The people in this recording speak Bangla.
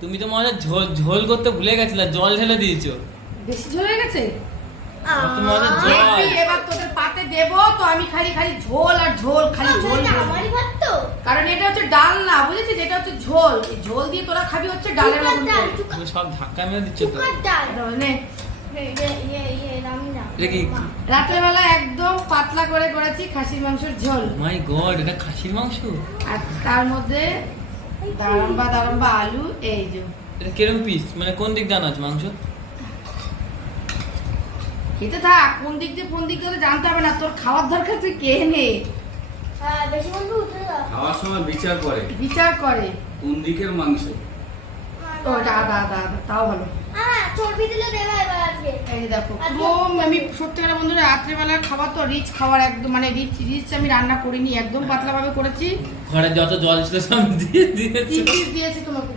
তুমি তো মনে হয় ঝোল করতে ভুলে গেছিলে, জল ঢেলে দিয়েছো। বেশি ঝোল হয়ে গেছে। তোমাদের জল এবার তোদের পাতে দেবো তো আমি খালি খালি ঝোল আর ঝোল, খালি ঝোল। আমারই ভাত তো, কারণ এটা হচ্ছে ডাল না, বুঝেছিস? এটা হচ্ছে ঝোল। এই ঝোল দিয়ে তোরা খাবি হচ্ছে ডালের মতন করে। তুমি সব ধাক্কা মেরে দিচ্ছ তো। চুকার ডাল। নে, এটা কি? রাত্রেবেলা একদম পাতলা করে করেছি খাসির মাংসের ঝোল। মাই গড, এটা খাসির মাংস? আর তার মধ্যে দারম্বা আলু। এই যে এটা কিরকম পিস, মানে কোন দিক দান আছে মাংস? খেতে থাক, কোন দিক দিয়ে কোন দিক দিয়ে জানতে হবে না। তোর খাওয়ার দরকার তুই কে নে। বেশি বন্ধু উঠে দাও। খাওয়ার সময় বিচার করে বিচার করে কোন দিকের মাংস। ও দাদা তাও ভালো। চর্বি দিলে দেবা এবার আজকে। এই যে দেখো, আমি সত্যিকার বন্ধুরা রাত্রেবেলার খাবার তো রিচ খাবার, একদম মানে রিচ আমি রান্না করিনি, একদম পাতলা ভাবে করেছি। ঘরে যত জল ছিল সব দিয়ে দিয়েছি। দিয়েছি তোমাকে